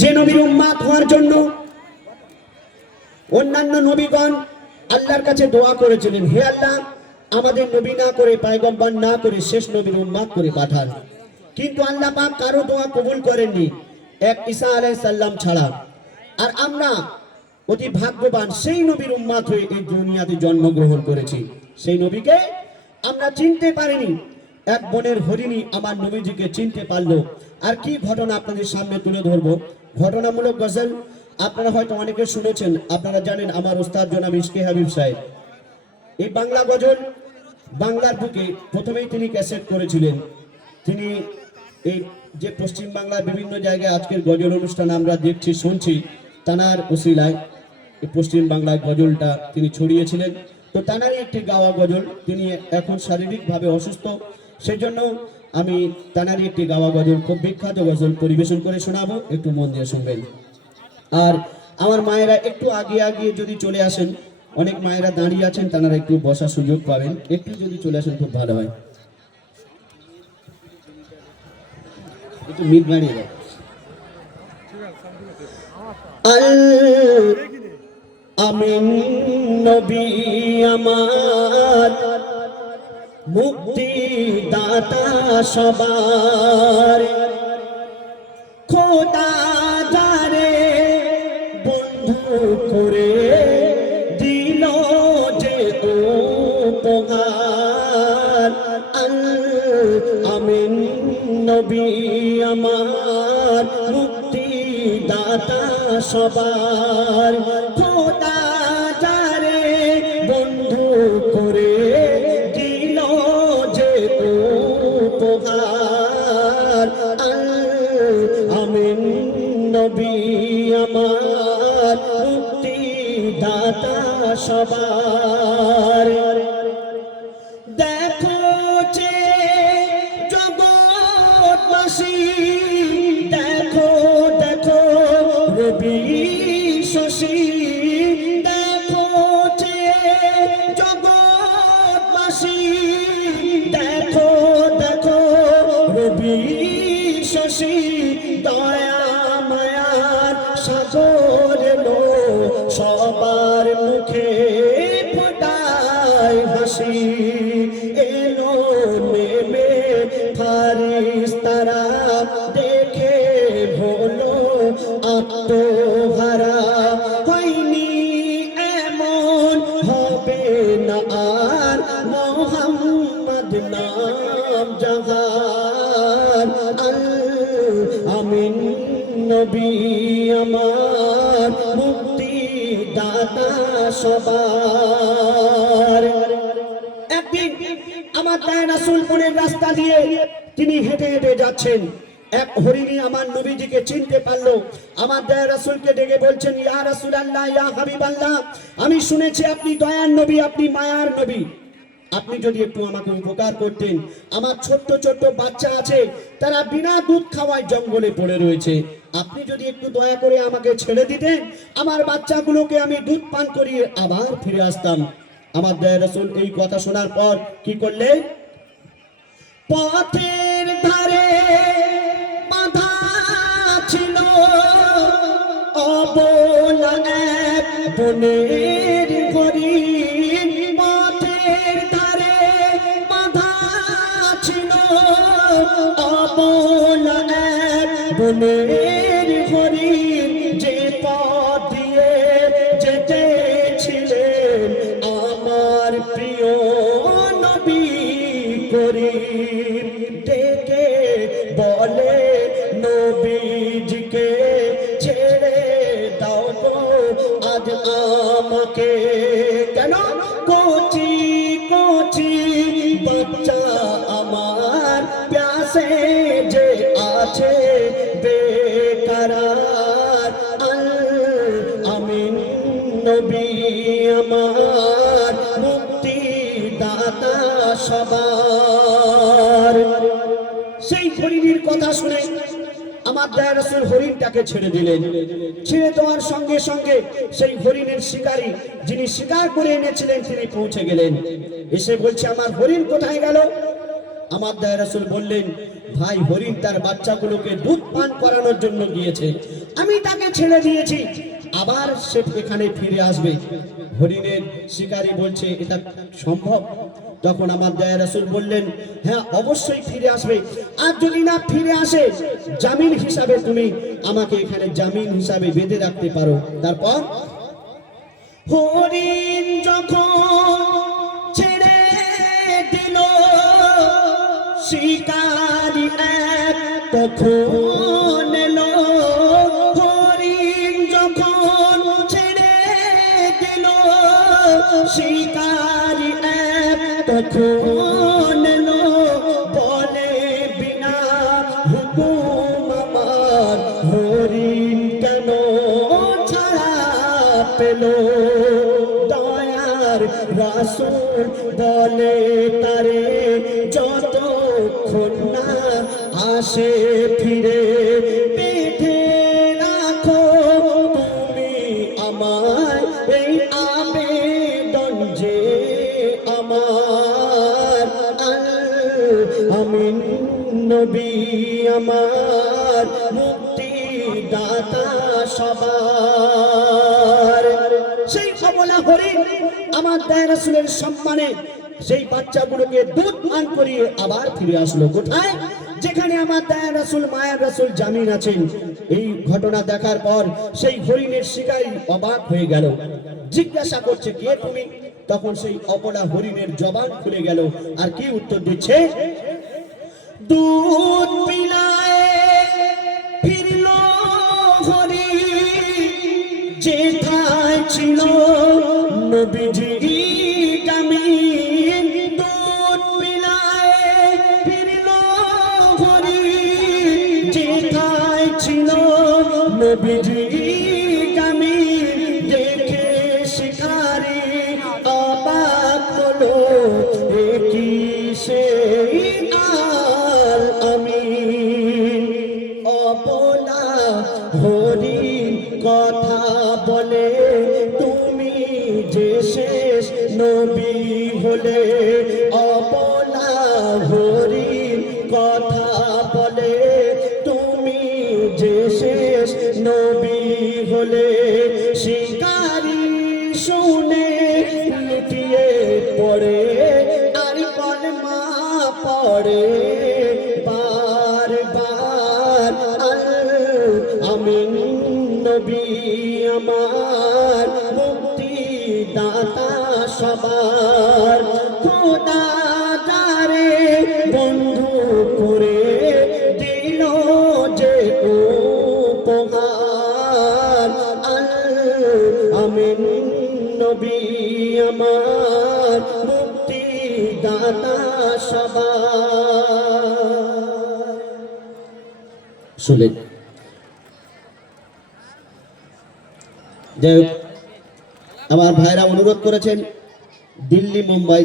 যে নবীর উম্মাত হওয়ার জন্য অন্যান্য নবীগণ আল্লাহর কাছে দোয়া করেছিলেন, হে আল্লাহ আমাদের নবী না করে পয়গম্বর না করে শেষ নবীর উম্মাত করে পাঠান। কিন্তু আল্লাহ পাক কারো দোয়া কবুল করেননি, এক ঈসা আলাইহিস সালাম ছাড়া। আর আমরা অতি ভাগ্যবান, সেই নবীর উম্মাত হয়ে এই দুনিয়াতে জন্মগ্রহণ করেছি। সেই নবীকে আমরা চিনতে পারিনি। এক বনের হরিণী আমার নবীজিকে চিনতে পারলো। আর কি ঘটনা আপনাদের সামনে তুলে ধরবো, ঘটনামূলক গজল। আপনারা হয়তো অনেকে শুনেছেন, আপনারা জানেন আমার উস্তাদ জনাব ইশকে হাবিব সাহেব এই বাংলা গজল বাংলার বুকে প্রথমেই তিনি ক্যাসেট করেছিলেন। তিনি এই যে পশ্চিম বাংলার বিভিন্ন জায়গায় আজকের গজল অনুষ্ঠান আমরা দেখছি শুনছি, তানার ওসিলায় এই পশ্চিম বাংলায় গজলটা তিনি ছড়িয়েছিলেন। তো তানারই একটি গাওয়া গজল, তিনি এখন শারীরিকভাবে অসুস্থ, সেজন্য আমি তানারই একটি গাওয়া গজল, খুব বিখ্যাত গজল পরিবেশন করে শোনাবো, একটু মন দিয়ে শুনবেন। আর আমার মায়েরা একটু আগে আগে যদি চলে আসেন, অনেক মায়েরা দাঁড়িয়ে আছেন, তারা একটু বসার সুযোগ পাবেন, একটু যদি চলে আসেন খুব ভালো হয়। একটু মিট বাড়িয়ে দাও। আমিন নবী আমার মুক্তি দাতা সবার, খোদা যারে বন্ধু করে দিল যে উপহার। আমিন নবী আমার মুক্তি দাতা সবার, খোদা যারে বন্ধু করে দিল যে উপহার। আমিন নবী আমার মুক্তি দাতা সবার। দেখো যে জগৎবাসী, দেখো দেখো রবি শশী, দেখো যে জগৎবাসী, দেখো দেখো রবি শশী, দয়া মায়ার সাগর এলো সবার মুখে ফোটায় হাসি। এলো নেমে ফারিস্তারা দেখে হলো আত্মহারা, হয়নি এমন হবে না আর মোহাম্মদ নাম জাহান। আমিন নবী আমার মুক্তি দাতা সবার। একদিন আমার দয়ার রাসূলপুরের রাস্তা দিয়ে তিনি হেঁটে হেঁটে যাচ্ছেন। এক হরিণী আমার নবীজিকে চিনতে পারলো, আমার দয়ার রাসূলকে ডেকে বলছেন, ইয়া রাসূলুল্লাহ, ইয়া হাবিবাল্লাহ, আমি শুনেছি আপনি দয়ার নবী, আপনি মায়ার নবী, আপনি যদি একটু আমাকে উপকার করতেন। আমার ছোট্ট ছোট্ট বাচ্চা আছে, তারা বিনা দুধ খাওয়ায় জঙ্গলে পড়ে রয়েছে, আপনি যদি একটু দয়া করে আমাকে ছেড়ে দিতেন, আমার বাচ্চাগুলোকে আমি দুধ পান করিয়ে আবার ফিরে আসতাম। আমার দয়ার রাসূল এই কথা শোনার পর কি করলেন, পথের ধারে বাঁধা ছিল অবলা এক বনের হরিণ, পথের ধারে বাঁধা ছিল অবলা এক বনের হরিণ, যে পথ দিয়ে যেতেছিলেন আমার প্রিয় নবী করিম। ডেকে বলে নবীজিকে ছেড়ে দাও গো আজ আমাকে, কেন কচি কচি বাচ্চা আমার প্যাসে যে আছে বেকরার। আমিন নবী আমার মুক্তি দাতা সবার। সেই হরিণীর কথা শুনে আমার দয়ার রাসূল হরিণটাকে ছেড়ে দিলেন। ছেড়ে দেওয়ার সঙ্গে সঙ্গে সেই হরিণের শিকারী, যিনি শিকার করে এনেছিলেন, তিনি পৌঁছে গেলেন। এসে বলছে, আমার হরিণ কোথায় গেল? আমার দয়া রাসূল বললেন, ভাই হরিণ তার বাচ্চাগুলোকে দুধ পান করানোর জন্য গিয়েছে, আমি তাকে ছেড়ে দিয়েছি, আবার সে এখানে ফিরে আসবে। হরিণের শিকারী বলছে, এটা সম্ভব? তখন আমার দয়া রাসূল বললেন, হ্যাঁ অবশ্যই ফিরে আসবে, আর যদি না ফিরে আসে জামিন হিসাবে তুমি আমাকে এখানে জামিন হিসাবে বেঁধে রাখতে পারো। তারপর হরিণ যখন ছেড়ে দিল শিকারী এক তখন এলো, হরিণ যখন ছেড়ে দিল শিকারী এক তখন এলো, বলে বিনা হুকুম আমার হরিণ কেন ছাড়া পেল? দয়ার রাসূল বলে তারে, যতক্ষণ না আসে ফিরে বেঁধে রাখো তুমি আমার এই আবেদন যে আমার। আমিন নবী আমার মুক্তি দাতা সবার। সেই অবলা হরিণ আমার দয়া রাসূলের সম্মানে সেই বাচ্চাগুলোকে দুধ পান করিয়ে আবার ফিরে আসলো। কোথায়? যেখানে আমার দয়া রাসূল মায়ার রাসূল জামিন আছেন। এই ঘটনা দেখার পর সেই হরিণের শিকারী অবাক হয়ে গেল, জিজ্ঞাসা করছে, কে তুমি? তখন সেই অবলা হরিণের জবান খুলে গেল, আর কি উত্তর দিচ্ছে? দুধ পিলায় ফিরল হরিণ, যেথায় ছিল নবীজি জামিন। দুধ পিলায় ফিরল হরিণ, যেথায় ছিল নবীজি জামিন। দেখে শিকারী অবাক হলো, এ কি সেই আল আমিন? অবলা হরিণ কথা বলে, তুমি যে শেষ নবী হলে। অবলা হরিণ কথা বলে, তুমি যে শেষ নবী হলে। শিকারী শুনে লুটিয়ে পড়ে, আর কলমা পড়ে বারবার। আমিন নবী আমার মুক্তি দাতা সবার। খোদা তারে বন্ধু করে দিল যে উপহার। আমিন নবী আমার মুক্তি দাতা সবার। শুনলেন? যাই হোক, আমার ভাইরা অনুরোধ করেছেন, দিল্লি মুম্বাই